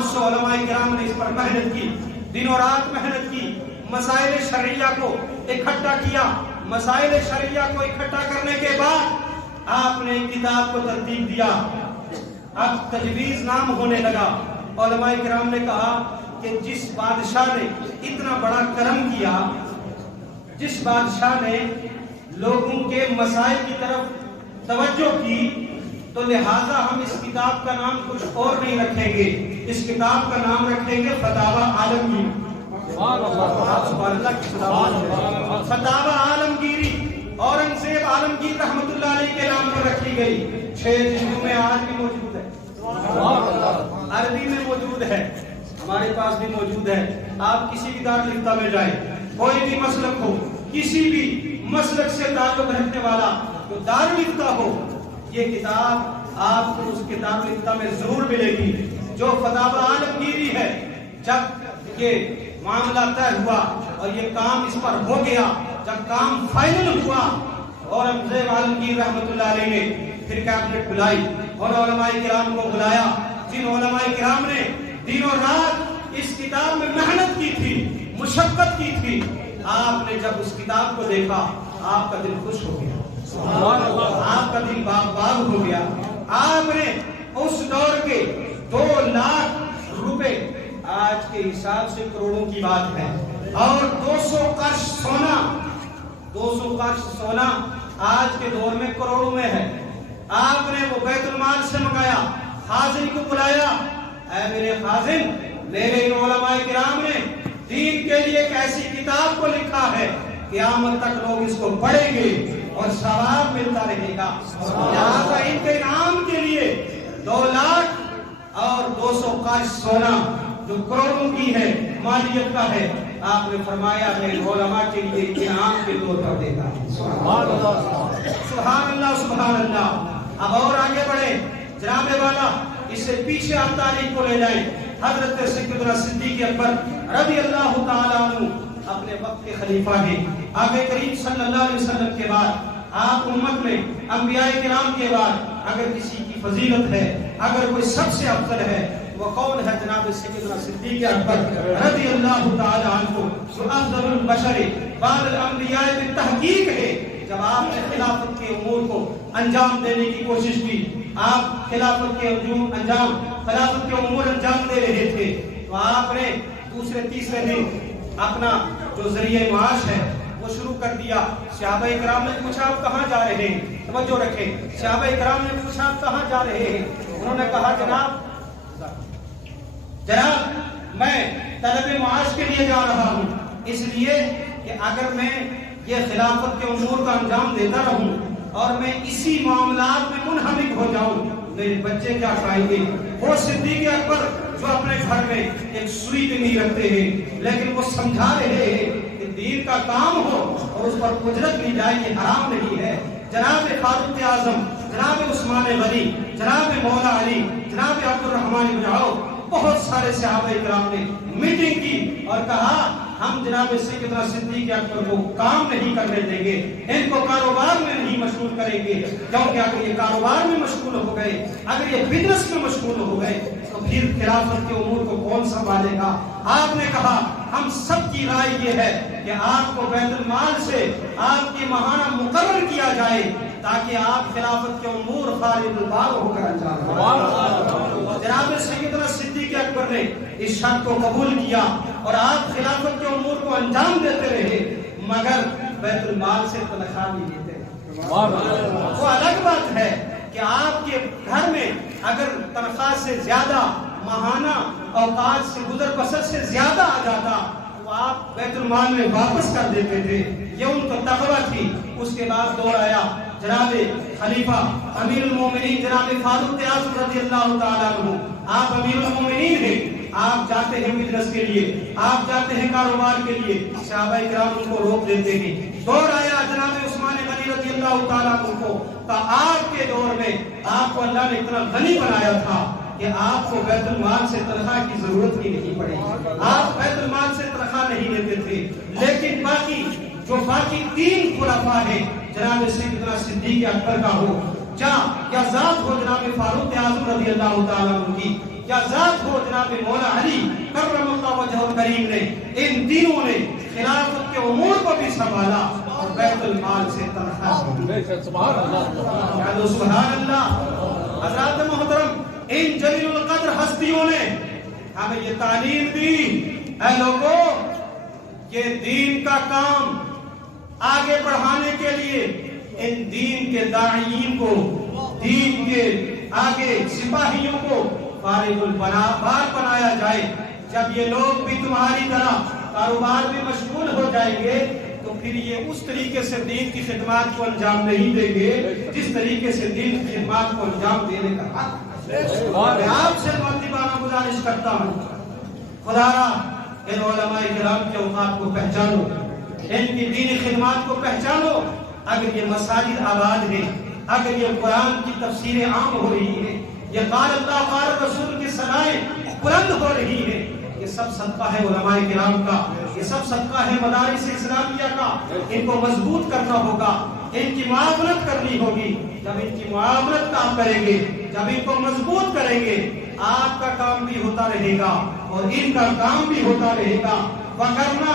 500 علماء کرام نے اس پر محنت کی، دن و رات محنت کی، مسائل شرعیہ کو اکٹھا کیا۔ مسائل شرعیہ کو اکٹھا کرنے کے بعد آپ نے کتاب کو ترتیب دیا۔ اب تجویز نام ہونے لگا۔ علماء کرام نے کہا کہ جس بادشاہ نے اتنا بڑا کرم کیا، جس بادشاہ نے لوگوں کے مسائل کی طرف توجہ کی، تو لہٰذا ہم اس کتاب کا نام کچھ اور نہیں رکھیں گے، اس کتاب کا نام رکھیں گے فتاوی عالمگیر۔ فتاوی عالمگیری اورنگزیب عالمگیر رحمۃ اللہ علیہ کے نام پر رکھی گئی۔ 6 جلدوں میں آج بھی موجود ہے، عربی میں موجود ہے، ہمارے پاس بھی موجود ہے۔ آپ کسی بھی دارالفتہ میں جائیں، کوئی بھی مسلک ہو، کسی بھی مسلک سے تعلق رکھنے والا جو دارالفتہ ہو، یہ کتاب آپ کو اس کے دارالفتہ میں ضرور ملے گی۔ جو فتاوی عالمگیری ہے، جب یہ معاملہ طے ہوا اور یہ کام اس پر ہو گیا، جب کام فائنل ہوا، اورنگزیب عالمگیر رحمۃ اللہ علیہ نے پھر کیبنٹ بلائی اور علماء کرام کو بلایا، جن علماء کرام نے دن و رات اس کتاب میں محنت کی تھی، مشقت کی تھی۔ آپ نے جب اس کتاب کو دیکھا، آپ کا دل خوش ہو گیا، آپ کا دل باغ باغ ہو گیا۔ آپ نے اس دور کے 2 لاکھ روپے، آج کے حساب سے کروڑوں کی بات ہے، اور 200 قرش سونا، 200 قرش سونا آج کے دور میں کروڑوں میں ہے۔ آپ نے وہ بیت المال سے منگایا، خازن کو بلایا، اے میرے خازن، میرے علماء کرام نے دین کے لیے ایک ایسی کتاب کو لکھا ہے، قیامت تک لوگ اس کو پڑھیں گے اور ثواب ملتا رہے گا، لہٰذا ان کے انعام کے لیے 2 لاکھ اور 200 قرش سونا جو کروڑوں کی ہے، مالیت کا ہے، آپ نے فرمایا ہے علماء کے لیے انعام کے طور پر دیتا ہے۔ سبحان اللہ، سبحان اللہ۔ اب اور آگے بڑھے، جناب والا اس سے پیچھے آپ تاریخ کو لے جائیں۔ حضرت سیدنا صدیق اکبر رضی اللہ تعالیٰ عنہ اپنے وقت کے خلیفہ ہیں۔ آقا کریم صلی اللہ علیہ وسلم کے بعد آپ امت میں انبیاء کرام کے بعد اگر کسی کی فضیلت ہے، اگر کوئی سب سے افضل ہے، وہ کون ہے؟ جناب سیدنا صدیق اکبر رضی اللہ تعالیٰ عنہ، جو افضل البشر بعد الانبیاء بالتحقیق ہے۔ جب آپ نے خلافت کے امور کو انجام دینے کی کوشش کی، آپ خلافت کے امور انجام دے رہے تھے، تو آپ نے دوسرے تیسرے دن اپنا جو ذریعہ معاش ہے وہ شروع کر دیا۔ صحابہ کرام نے پوچھا آپ کہاں جا رہے ہیں؟ توجہ رکھیں، صحابہ کرام نے پوچھا آپ کہاں جا رہے ہیں؟ انہوں نے کہا جناب میں طلب معاش کے لیے جا رہا ہوں، اس لیے کہ اگر میں یہ خلافت کے امور کا انجام دیتا رہوں اور میں اسی معاملات میں منہمک ہو جاؤں، میرے بچے کیا کھائیں گے؟ وہ صدیق اکبر جو اپنے گھر میں ایک سوئی بھی نہیں رکھتے ہیں، لیکن وہ سمجھا رہے ہیں کہ دین کا کام ہو اور اس پر اجرت لی جائے، یہ حرام نہیں ہے۔ جناب فاروق اعظم، جناب عثمان غنی، جناب مولا علی، جناب عبد الرحمن بن عوف، بہت سارے صحابہ کرام نے میٹنگ کی اور کہا ہم جناب سیدنا صدیق اکبر کو کام نہیں کرنے دیں گے، ان کو کاروبار میں نہیں مشغول کریں گے، کیونکہ اگر یہ کاروبار میں مشغول ہو گئے، اگر یہ بزنس میں مشغول ہو گئے تو پھر خلافت کے امور کو کون سنبھالے گا؟ آپ نے کہا ہم سب کی رائے یہ ہے کہ آپ کو بیت المال سے آپ کی ماہانہ مقرر کیا جائے تاکہ آپ خلافت کے امور فارغ البال ہو کر انجام دیں۔ جناب سیدنا صدیق اکبر نے اس شرط کو قبول کیا اور آپ خلافت کے امور کو انجام دیتے رہے، مگر بیت المال سے تنخواہ نہیں دیتے رہے۔ وہ الگ بات ہے کہ آپ کے گھر میں اگر تنخواہ سے زیادہ، ماہانہ اوقات سے گزر بسر سے زیادہ آ جاتا تو آپ بیت المال میں واپس کر دیتے تھے، یہ ان کو تقویٰ تھی۔ اس کے بعد دور آیا جناب خلیفہ امیر المومنین جناب فاروق اعظم رضی اللہ تعالیٰ عنہ، آپ امیر المومنین ہیں، آپ جاتے ہیں بزنس کے لیے، آپ جاتے ہیں کاروبار کے لیے، صحابہ کرام ان کو روک دیتے ہیں۔ دور آیا جناب عثمان غنی رضی اللہ تعالیٰ عنہ کو، تو آپ کے دور میں آپ کو اللہ نے اتنا غنی بنایا تھا کہ آپ کو بیت المال سے تنخواہ کی ضرورت ہی نہیں پڑی، آپ بیت المال سے تنخواہ نہیں لیتے تھے۔ لیکن باقی 3 خلفاء ہیں، جناب سیدنا صدیق اکبر کا ہو یا ذات ہو جناب فاروق اعظم رضی اللہ تعالیٰ عنہ کی، یا ذات ہو جناب مولا علی کرم اللہ وجہ کریم نے ان دنوں نے خلافت کے امور کو بھی سنبھالا اور بیت المال سے تنخواہ سبحان اللہ۔ حضرات محترم، ان جلیل القدر ہستیوں نے ہمیں یہ تعلیم دی، اے لوگوں یہ دین کا کام آگے بڑھانے کے لیے ان دین کے داعیین کو، دین کے آگے سپاہیوں کو فارغ البال بنایا جائے۔ جب یہ لوگ بھی تمہاری طرح کاروبار میں مشغول ہو جائیں گے تو پھر یہ اس طریقے سے دین کی خدمات کو انجام نہیں دیں گے جس طریقے سے دین کی خدمات کو انجام دینے کا حق ہے۔ اور میں آپ سے مؤدبانہ گزارش کرتا ہوں، خدا را ان علماء کرام کے اوقات کو پہچانو، ان کی دینی خدمات کو پہچانو۔ اگر یہ مساجد آباد ہیں، اگر یہ قرآن کی تفسیریں عام ہو رہی ہیں، یہ قال اللہ قال رسول کی صدائیں بلند ہو رہی ہیں، یہ سب صدقہ ہے علماء کرام کا، یہ سب صدقہ ہے مدارس اسلامیہ کا۔ ان کو مضبوط کرنا ہوگا، ان کی معاونت کرنی ہوگی۔ جب ان کی معاونت کام کریں گے، جب ان کو مضبوط کریں گے، آپ کا کام بھی ہوتا رہے گا اور ان کا کام بھی ہوتا رہے گا۔ وگرنہ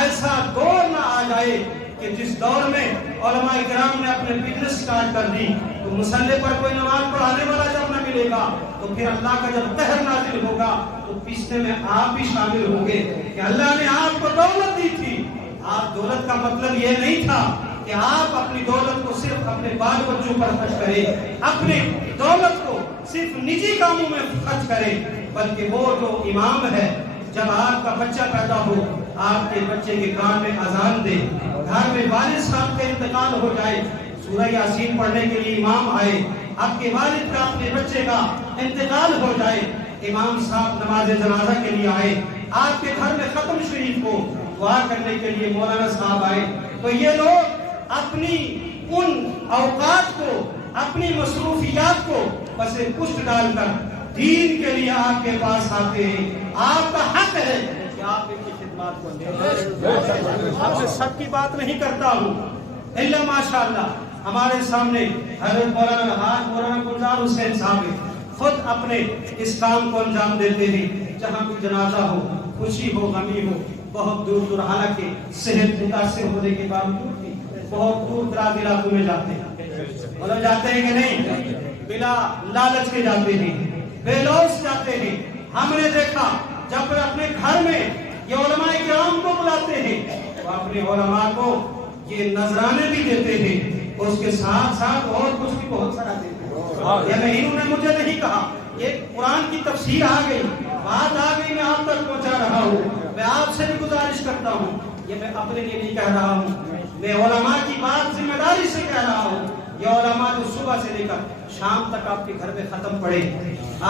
ایسا دور نہ آ جائے کہ جس دور میں علماء کرام نے اپنے بزنس سٹارٹ کر دی تو مصلی پر کوئی نماز پڑھانے والا جب نہ ملے گا تو پھر اللہ کا جب قہر نازل ہوگا تو پیچھے میں آپ بھی شامل ہوں گے کہ اللہ نے آپ کو دولت دی تھی۔ آپ دولت کا مطلب یہ نہیں تھا کہ آپ اپنی دولت کو صرف اپنے بال بچوں پر خرچ کریں، اپنی دولت کو صرف نجی کاموں میں خرچ کریں، بلکہ وہ جو امام ہے، جب آپ کا بچہ پیدا ہو آپ کے بچے کے کان میں اذان دے، گھر میں والد صاحب کا انتقال ہو جائے، سورہ یاسین پڑھنے کے لیے امام آئے، آپ کے والد کا اپنے بچے کا انتقال ہو جائے، امام صاحب نماز جنازہ کے لیے آئے، آپ کے گھر میں ختم شریف کو دعا کرنے کے لیے مولانا صاحب آئے، تو یہ لوگ اپنی ان اوقات کو، اپنی مصروفیات کو بس پشت ڈال کر دین کے لیے آپ کے پاس آتے ہیں۔ آپ کا حق ہے کہ آپ ان کی خدمات کو دیں۔ آپ سے سب کی بات نہیں کرتا ہوں، الا ماشاءاللہ ہمارے سامنے حضرت مولانا گلزار حسین صاحب خود اپنے اس کام کو انجام دیتے ہیں۔ جہاں کوئی جنازہ ہو، خوشی ہو، غمی ہو، بہت دور دور، حالانکہ صحت متاثر ہونے کے باوجود بھی بہت دور دراز علاقوں میں جاتے ہیں، مطلب جاتے ہیں کہ نہیں، بلا لالچ کے جاتے ہیں، بے لوث جاتے ہیں۔ ہم نے دیکھا جب اپنے گھر میں یہ علماء کرام کو بلاتے ہیں تو اپنے علماء کو یہ نذرانے بھی دیتے ہیں، اس کے ساتھ ساتھ اور کچھ بھی بہت سارا دیتے ہیں۔ یہ انہوں نے مجھے نہیں کہا، یہ قرآن کی تفسیر آ گئی، بات آ گئی، میں آپ تک پہنچا رہا ہوں۔ میں آپ سے بھی گزارش کرتا ہوں، یہ میں اپنے لیے نہیں کہہ رہا ہوں، میں علماء کی بات ذمہ داری سے کہہ رہا ہوں۔ یہ علماء جو صبح سے لے کر شام تک آپ کے گھر میں ختم پڑے،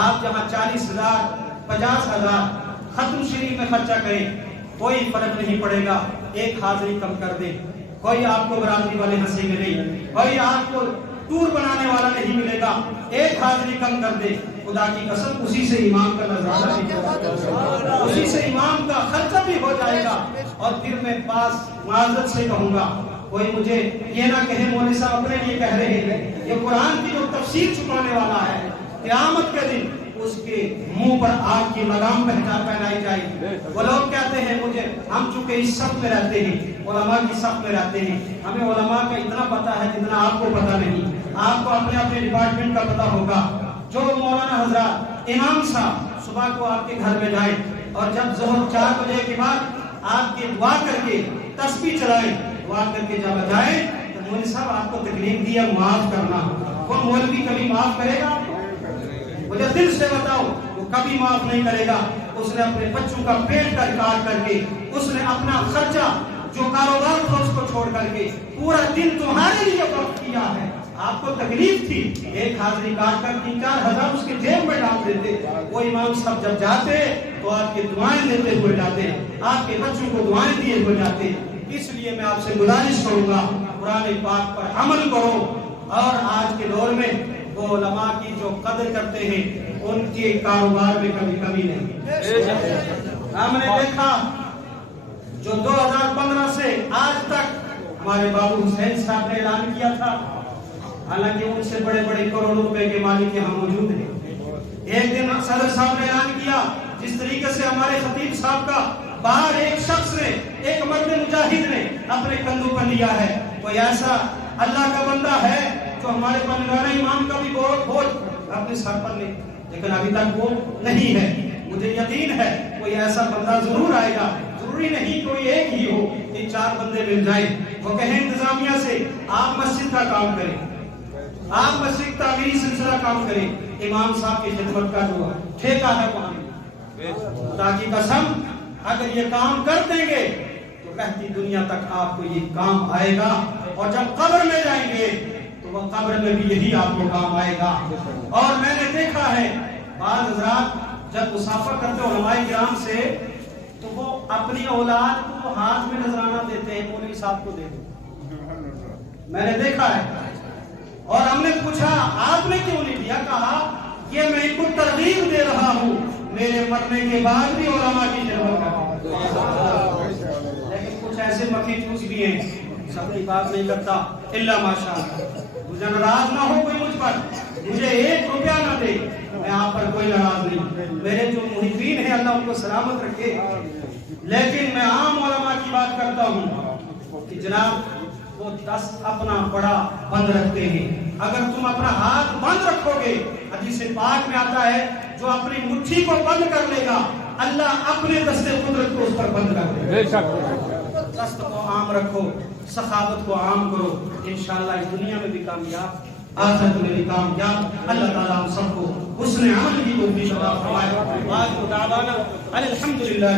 آپ جہاں 40,000 50,000 ختم شریف میں خرچہ کریں، کوئی فرق نہیں پڑے گا، ایک حاضری کم کر دیں، کوئی آپ کو برادری والے ہنسیں گے نہیں، کوئی آپ کو ٹور بنانے والا نہیں ملے گا، ایک حاضری کم کر دے، خدا کی قسم اسی سے امام کا نذرانہ بھی ہو جائے گا، اسی سے امام کا خرچہ بھی ہو جائے گا۔ اور پھر میں پاس معذرت سے کہوں گا، کوئی مجھے یہ نہ کہے مولوی صاحب اپنے لیے کہہ رہے ہیں، یہ قرآن کی جو تفسیر چھپانے والا ہے، قیامت کے دن اس کے منہ پر آگ کی لگام پہنائی جائے گی۔ وہ لوگ کہتے ہیں مجھے، ہم چونکہ اس صف میں رہتے ہیں، علماء کی صف میں رہتے ہیں، ہمیں علماء کا اتنا پتا ہے جتنا آپ کو پتا نہیں، آپ کو اپنے اپنے ڈپارٹمنٹ کا پتا ہوگا۔ جو مولانا حضرات امام صاحب صبح کو آپ کے گھر میں جائیں اور جب ظہر 4 بجے کے بعد آپ کی دعا کر کے تسبیح چلائیں، دعا کر کے جب جائیں تو مولوی صاحب آپ کو تکلیف دیا معاف کرنا، وہ مولوی کبھی معاف کرے گا آپ کو؟ مجھے دل سے بتاؤ، وہ کبھی معاف نہیں کرے گا۔ اس نے اپنے بچوں کا پیٹ کا ریکارڈ کر کے، اس نے اپنا خرچہ جو کاروبار تھا اس کو چھوڑ کر کے پورا دن تمہارے لیے وقف کیا ہے۔ آپ کو تکلیف تھی، ایک حاضری کاٹ کر 3-4 ہزار اس کے جیب میں ڈال دیتے، وہ امام صاحب جب جاتے تو آپ کی دعائیں دیتے ہوئے جاتے، آپ کے بچوں کو دعائیں دیے ہوئے جاتے۔ اس لیے میں آپ سے گزارش کروں گا، قرآن پاک پر عمل کرو، اور آج کے دور میں وہ علماء کی جو قدر کرتے ہیں ان کے کاروبار میں کبھی کمی نہیں۔ ہم نے دیکھا جو 2015 سے آج تک ہمارے بابو حسین صاحب نے اعلان کیا تھا، حالانکہ ان سے بڑے بڑے کروڑوں روپے کے مالک یہاں موجود ہیں، ایک دن صدر صاحب نے اعلان کیا، جس طریقے سے ہمارے خطیب صاحب کا باہر ایک شخص نے، ایک مرد مجاہد نے اپنے کندھوں پر لیا ہے، کوئی ایسا اللہ کا بندہ ہے جو ہمارے پنگانہ امام کا بھی بوجھ اپنے سر پر لے، لیکن ابھی تک وہ نہیں ہے۔ مجھے یقین ہے کوئی ایسا بندہ ضرور آئے گا، ضروری نہیں کوئی ایک ہی ہو، کہ 4 بندے مل جائیں، وہ کہیں انتظامیہ سے آپ مسجد کا کام کریں، آپ مسجد تعمیری سلسلہ کام کریں، امام صاحب کی خدمت کا جو ٹھیکہ ہے وہاں تاکہ قسم اگر یہ کام کر دیں گے تو رہتی دنیا تک آپ کو یہ کام آئے گا، اور جب قبر میں جائیں گے تو وہ قبر میں بھی یہی آپ کو کام آئے گا۔ اور میں نے دیکھا ہے بعض حضرات جب مسافر کرتے علماء کرام سے تو وہ اپنی اولاد کو ہاتھ میں نذرانہ دیتے ہیں، مولوی صاحب کو دے دو، میں نے دیکھا ہے۔ اور ہم نے پوچھا آپ نے کیوں نہیں دیا؟ کہا یہ میں ان کو ترغیب دے رہا ہوں، میرے مرنے کے بعد بھی علماء کی خدمت کریں۔ لیکن کچھ ایسے مکھی چوس بھی ہیں، سب کی بات نہیں کرتا الا ماشاءاللہ۔ مجھے ناراض نہ ہو کوئی مجھ پر، مجھے 1 روپیہ نہ دے، میں آپ پر کوئی ناراض نہیں، میرے جو محبین ہیں اللہ ان کو سلامت رکھے، لیکن میں عام علماء کی بات کرتا ہوں کہ جناب وہ 10 اپنا بڑا بند رکھتے ہیں، اگر تم اپنا ہاتھ بند رکھو گے، حدیث پاک میں آتا ہے جو اپنی مٹھی کو بند کر لے گا اللہ اپنے دست قدرت کو اس پر بند کر دے گا۔ دست کو عام رکھو، سخاوت کو عام کرو، انشاءاللہ اس دنیا میں بھی کامیاب، آخرت میں بھی کامیاب۔ اللہ تعالیٰ ہم سب کو حسن عمل کی توفیق عطا فرمائے۔ وآخر دعوانا الحمدللہ۔